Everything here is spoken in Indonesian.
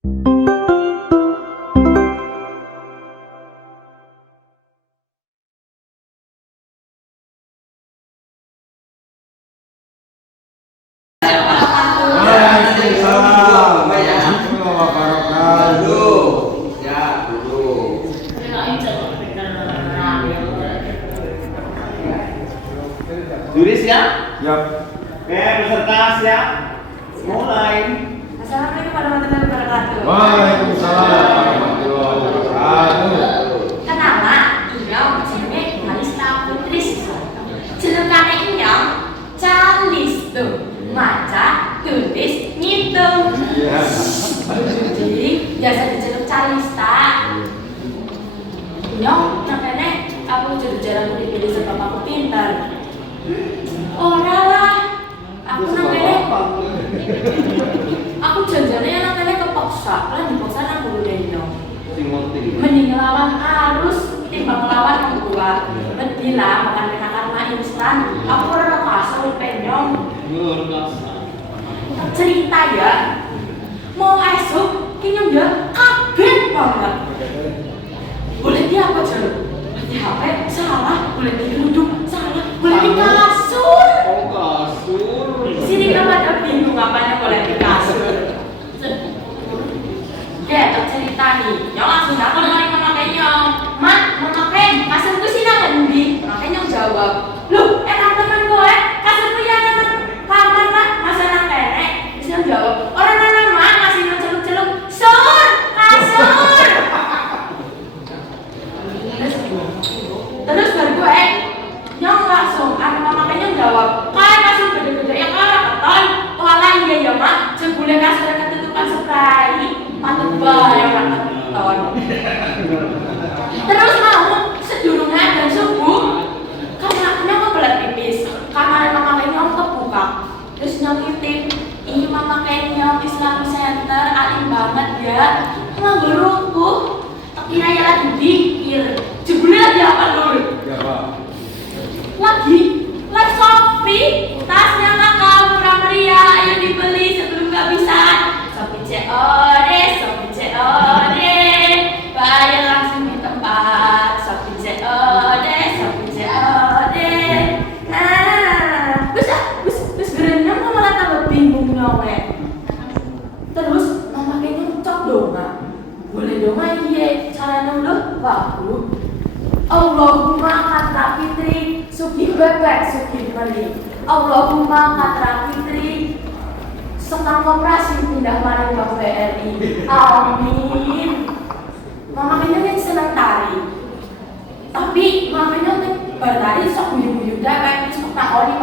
Juri siap? Siap. Oke, peserta siap? Mulai. Assalamualaikum warahmatullahi wabarakatuh. Waalaikumsalam warahmatullahi wabarakatuh. Kenalan, Inyong jenenge Kalista Putri Siswa. Jenengane Inyong Calisto. Maca, tulis, ngitung. Iya. Jadi biasa dijeneng Calista. Inyong namanya aku jarang dipilih sebab aku pintar. Ora lah, aku namanya aku janjane namanya kepaksa, lah dipaksa nang guru Inyong. Mending ngelawan arus timbang ngelawan yang gua. Bilang bukan karena instan, aku ora kasar Penyong. Cerita ya, mau esok Inyong ya kaget banget. Boleh dia apa jalur? Di HP salah, boleh di duduk salah, boleh di kasur. Oh, kasur. Sini kan pada bingung apanya boleh di kasur. Ya, cerita nih. Nyong langsung aku dengan memakainya. Mak, memakai kasurku sih nang endi? Makanya Nyong jawab. Loh, teman gue, kasurku ya nang kamar lah, masa nang kene. Terus Nyong jawab, orang nang mak masih nang celuk-celuk. Sur, kasur. Terus baru gue, Nyong langsung, makanya Nyong jawab, kayak kasur gede-gede yang orang keton. Walah iya ya mak, jebule kasur ketutupan spray. Mantep banget yang keton. Terus mau sedurungan dan subuh, kamarnya kebelet pipis. Kamar makanya Nyong kebuka. Terus Nyong ngintip, ih mama kayak Nyong Islamic Center alim banget ya. Nganggur rukuh, kira ya lagi dikir. Jebule lagi apa lur? Ya, Pak. Lagi live Shopee, tasnya kakak murah meriah, ayo dibeli sebelum kehabisan. Shopee COD, bayar langsung di tempat. Shopee COD. Nah, terus gerennya kok malah tambah bingung nyawe. Terus mama kayaknya cok donga. Boleh donga iya, caranya udah bagus. Allahumma kata fitri suki bebek suki beli. Allahumma kata fitri setang koperasi pindah maring Bank BRI. Amin. Mama kayaknya senang tari. Tapi mama kayaknya bertari sok buyu-buyu dewek. Cuma tak oli